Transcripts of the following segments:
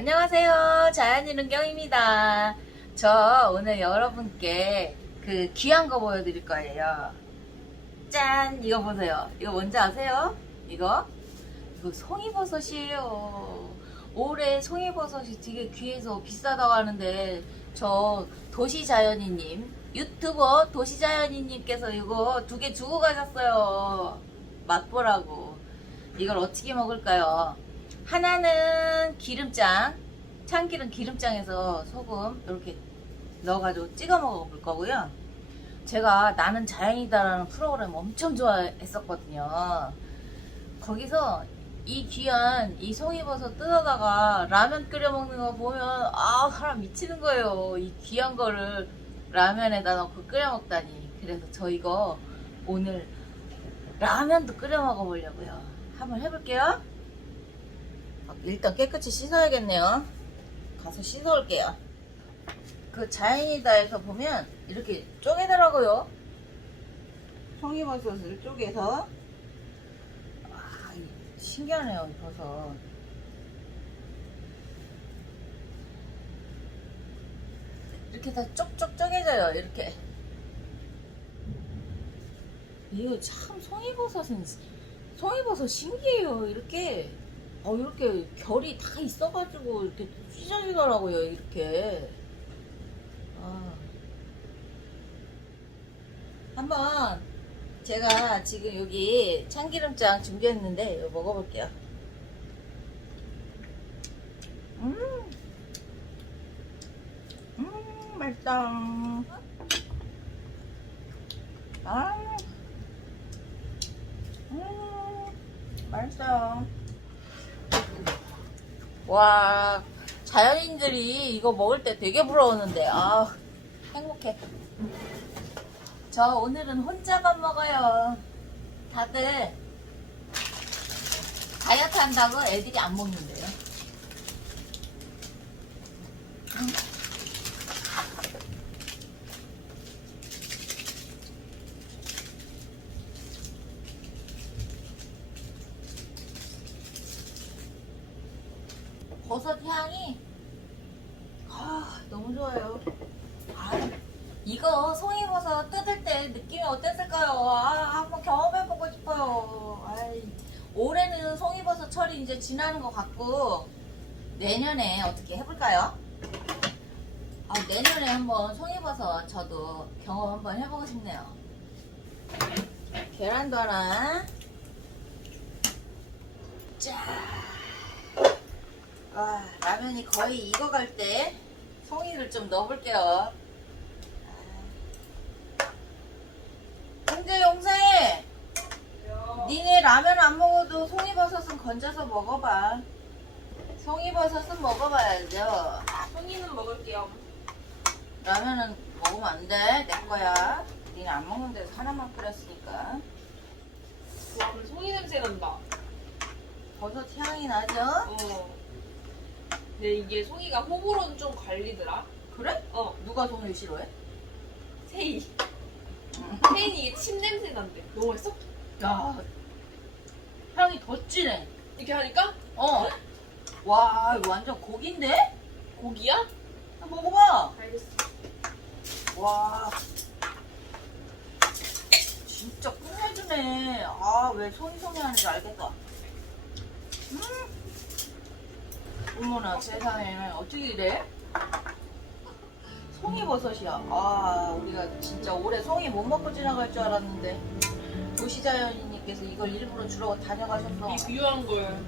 안녕하세요. 자연인 은경입니다. 저 오늘 여러분께 그 귀한 거 보여드릴 거예요. 짠! 이거 보세요. 이거 뭔지 아세요? 이거? 이거 송이버섯이에요. 올해 송이버섯이 되게 귀해서 비싸다고 하는데 저 도시자연이님 유튜버 도시자연이님께서 이거 두 개 주고 가셨어요. 맛보라고. 이걸 어떻게 먹을까요? 하나는 기름장, 참기름 기름장에서 소금 이렇게 넣어가지고 찍어 먹어볼 거고요. 제가 나는 자연이다라는 프로그램 엄청 좋아했었거든요. 거기서 이 귀한 이 송이버섯 뜯어다가 라면 끓여 먹는 거 보면 아 사람 미치는 거예요. 이 귀한 거를 라면에다 넣고 끓여 먹다니. 그래서 저 이거 오늘 라면도 끓여 먹어보려고요. 한번 해볼게요. 어, 일단 깨끗이 씻어야겠네요. 가서 씻어올게요. 그 자연이다에서 보면 이렇게 쪼개더라고요. 송이버섯을 쪼개서 아, 이 신기하네요, 이 버섯. 이렇게 다 쪽쪽 쪼개져요, 이렇게. 이거 참 송이버섯은 송이버섯 신기해요. 이렇게 어 이렇게 결이 다 있어가지고 이렇게 찢어지더라고요. 이렇게 아. 한번 제가 지금 여기 참기름장 준비했는데 이거 먹어볼게요. 음, 음 맛있다. 아. 음, 맛있어요. 와, 자연인들이 이거 먹을 때 되게 부러우는데, 아, 행복해. 저 오늘은 혼자만 먹어요. 다들 다이어트 한다고 애들이 안 먹는데요. 음. 버섯 향이 아 너무 좋아요. 아, 이거 송이버섯 뜯을 때 느낌이 어땠을까요? 아 한번 경험해보고 싶어요. 아이, 올해는 송이버섯 철이 이제 지나는 것 같고 내년에 어떻게 해볼까요? 아, 내년에 한번 송이버섯 저도 경험 한번 해보고 싶네요. 계란도 하나. 짠. 아, 라면이 거의 익어갈 때 송이를 좀 넣어볼게요. 형제 용사해. 니네 라면 안 먹어도 송이버섯은 건져서 먹어봐. 송이버섯은 먹어봐야죠. 송이는 먹을게요. 라면은 먹으면 안 돼. 내 거야. 니네 안 먹는 데서 하나만 끓였으니까. 와, 송이 냄새 난다. 버섯 향이 나죠? 어. 근데 이게 송이가 호불호는 좀 갈리더라. 그래? 어, 누가 송이 싫어해? 세이. 세이는 이게 침 냄새 난대. 너무 맛있어? 야, 향이 더 진해. 이렇게 하니까 어. 와, 이거 완전 고기인데? 고기야? 한번 먹어봐. 알겠어. 와. 진짜 끝내주네. 아, 왜 송이송이 하는지 알겠다. 음. 어머나, 세상에. 어떻게 이래? 송이버섯이야. 아, 우리가 진짜 올해 송이 못 먹고 지나갈 줄 알았는데. 도시자연인님께서 이걸 일부러 주러 다녀가셨어. 이 귀한 걸.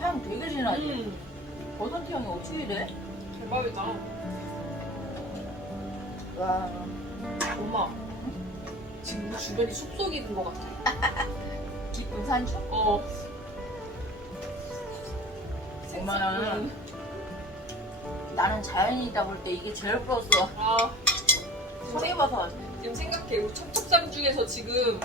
향 되게 진하지? 음, 버섯 향이 어떻게 이래? 대박이다. 와. 엄마. 지금 주변이 숲속이 된것 같아. 깊은 산중? 어. 엄마는 나는 자연이다 볼 때 이게 제일 부러웠어. 아, 송이버섯. 지금 생각해. 우리 첩첩산 중에서 지금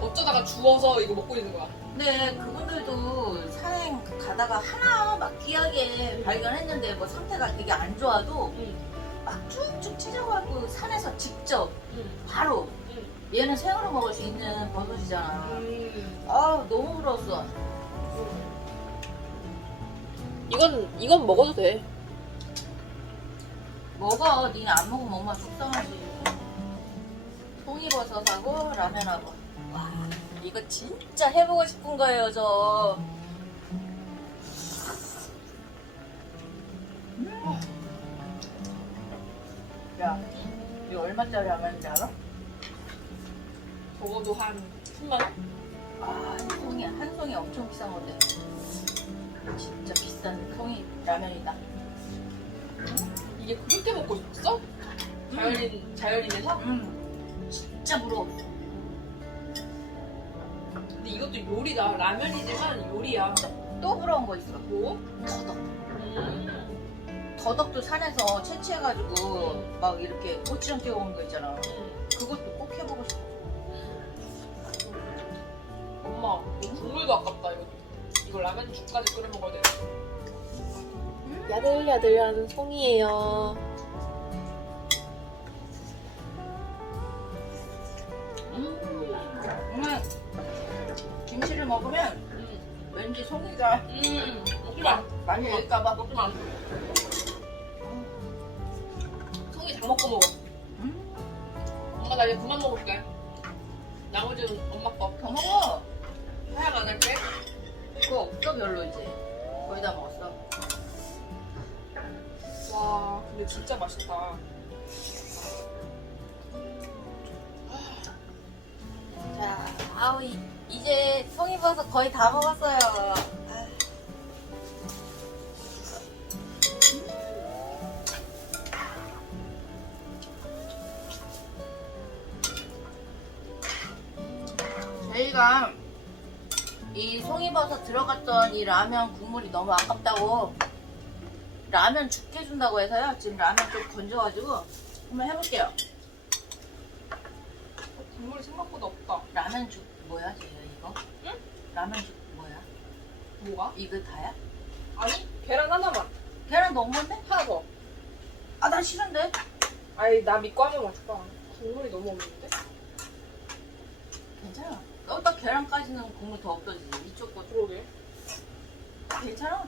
어쩌다가 주워서 이거 먹고 있는 거야. 근데 그분들도 산행 가다가 하나 막 귀하게 발견했는데 뭐 상태가 되게 안 좋아도 응, 막 쭉쭉 찢어갖고 산에서 직접 응, 바로 응. 얘는 생으로 먹을 수 있는 버섯이잖아. 음. 아 너무 부러웠어. 이건 이건 먹어도 돼. 먹어. 니네 안 먹으면 엄마 속상하지. 송이버섯하고 라면하고. 와, 이거 진짜 해보고 싶은 거예요, 저. 음. 야, 이거 얼마짜리 라면인지 알아? 적어도 한 10만 원? 아, 한 송이, 한 송이 엄청 비싼 건데. 진짜 비싼 송이 라면이다. 이게 그렇게 먹고 싶었어? 자연인 자연인에서? 음, 진짜 부러웠어. 근데 이것도 요리다. 라면이지만 요리야. 또 부러운 거 있어. 뭐? 더덕. 음. 더덕도 산에서 채취해가지고 막 이렇게 고추장 찍어 먹는 거 있잖아. 음. 그것도 꼭 해보고 싶어. 엄마, 국물도 아깝다. 이거 라면 죽까지 끓여 먹어야 돼. 야들야들한 송이에요. 정말 김치를 먹으면 음. 왠지 송이가 음. 먹지 마. 많이 될까봐. 먹지 마. 송이 다 먹고 먹어. 음, 엄마 나 이제 그만 먹을게. 나머지는 엄마 거. 더 먹어. 하약 안 할게. 그거 없어 별로 이제. 거의 다 먹었어. 와, 근데 진짜 맛있다. 자, 아우 이, 이제 송이 버섯 거의 다 먹었어요. 아. 저희가 이 송이버섯 들어갔던 이 라면 국물이 너무 아깝다고 라면 죽 해준다고 해서요. 지금 라면 좀 건져가지고 한번 해볼게요. 국물이 생각보다 없다. 라면 죽 뭐야 지금 이거? 응? 라면 죽 뭐야? 뭐가? 이거 다야? 아니, 계란 하나만. 계란 너무 많네? 하나 더. 아나 싫은데? 아이, 나 믿고 하면 어떡하. 국물이 너무 없는데? 여기다 계란까지는 국물 더 없어지지 이쪽 거 그러게. 괜찮아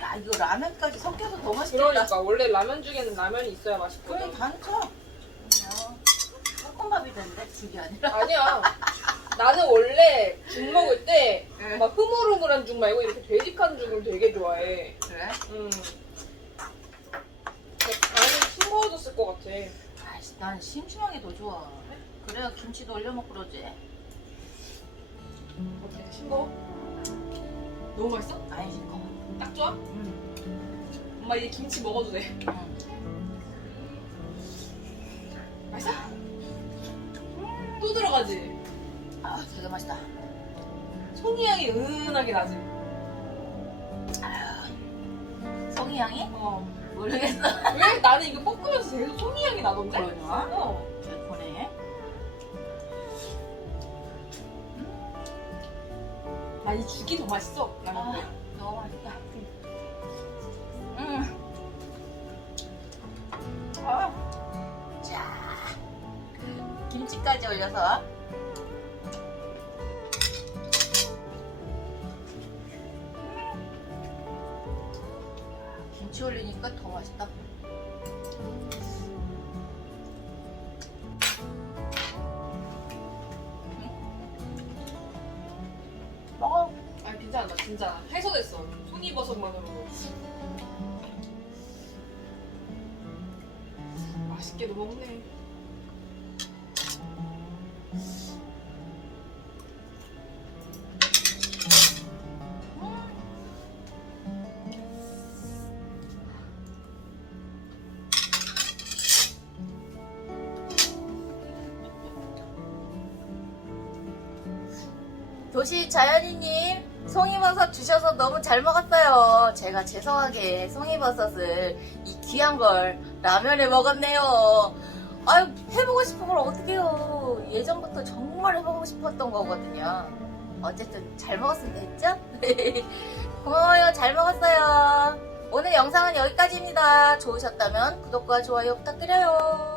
야 이거 라면까지 섞여서 더 맛있겠다 그러니까, 원래 라면 중에는 라면이 있어야 그래 맛있거든. 단쳐 볶음밥이 되는데 죽이 아니라 아니야. 나는 원래 죽 먹을 때, 응. 막 흐물흐물한 죽 말고 이렇게 되직한 죽을 되게 좋아해. 그래? 음. 근데 간이 싱거워졌을 것 같아. 난 심심하게 더 좋아 그래야 김치도 올려 먹고 그러지 어때? 싱거워? 너무 맛있어? 아이 싱거워 딱 좋아? 응. 엄마 이제 김치 먹어도 돼. 응. 맛있어? 또 들어가지? 아 되게 맛있다 송이 향이 은은하게 나지? 송이 향이? 어. 모르겠어 왜? 나는 이거 볶으면서 계속 송이 향이 나던데? 그러냐? 어. 예쁘네 아, 이 죽이 더 맛있어. 아, 너무 맛있다. 음. 아. 자, 김치까지 올려서. 김치 올리니까 더 맛있다. 먹어. 아, 괜찮아. 나 진짜 해소됐어. 송이버섯만으로도. 맛있게도 먹네. 도시 자연이님 송이버섯 주셔서 너무 잘 먹었어요. 제가 죄송하게 송이버섯을 이 귀한 걸 라면에 먹었네요. 아유 해보고 싶은 걸 어떡해요. 예전부터 정말 해보고 싶었던 거거든요. 어쨌든 잘 먹었으면 됐죠? 고마워요. 잘 먹었어요. 오늘 영상은 여기까지입니다. 좋으셨다면 구독과 좋아요 부탁드려요.